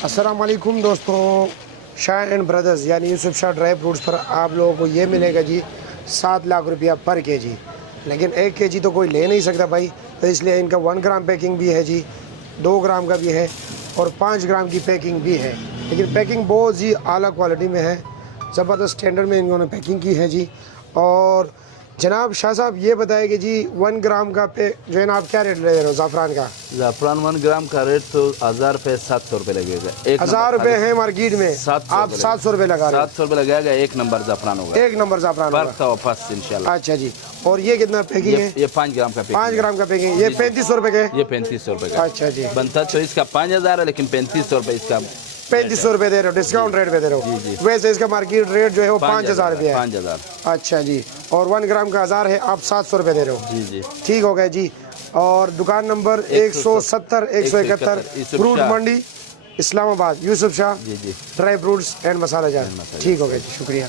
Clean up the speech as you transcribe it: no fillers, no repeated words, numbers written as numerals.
अस्सलाम वालेकुम दोस्तों, शाह एंड ब्रदर्स यानी यूसुफ शाह ड्राई फ्रूट्स पर आप लोगों को ये मिलेगा जी 7 लाख रुपया पर केजी। लेकिन 1 केजी तो कोई ले नहीं सकता भाई, तो इसलिए इनका 1 ग्राम पैकिंग भी है जी, 2 ग्राम का भी है और 5 ग्राम की पैकिंग भी है। लेकिन पैकिंग बहुत ही आला क्वालिटी में है, ज़बरदस्त स्टैंडर्ड में इन्होंने पैकिंग की है जी। और जनाब शाह साहब ये बताए कि जी 1 ग्राम का पे जो है ना आप क्या रेट ले रहे हो ज़ाफ़रान का? ज़ाफ़रान 1 ग्राम का रेट तो 1000 रुपये 700 रुपये लगेगा। 1000 रुपये है मार्केट में, आप 700 रुपये लगा रहे हो। 700 रुपये लगेगा, 1 नंबर ज़ाफ़रान होगा। 1 नंबर ज़ाफ़रान होगा फर्स्ट इंशाल्लाह। अच्छा जी। और ये कितना पैकिंग है? ये 5 ग्राम का पैकिंग 5 ग्राम का पैकिंग, ये 3500 रुपये के? ये 3500 रुपये का। अच्छा जी। बनता तो इसका 5000 है, लेकिन 3500 रुपये इसका 3500 रुपये दे रहे हो, डिस्काउंट रेट पे दे रहे हो। जी। वैसे इसका मार्केट रेट जो है वो 5000 रुपये है। 5000। अच्छा जी। और 1 ग्राम का 1000 है, आप 700 रुपये दे रहे हो। जी। ठीक हो गया जी। और दुकान नंबर 170 171 फ्रूट मंडी Islamabad, Yusuf Shah ji. Dry fruits and masala जात। ठीक हो गया जी, शुक्रिया।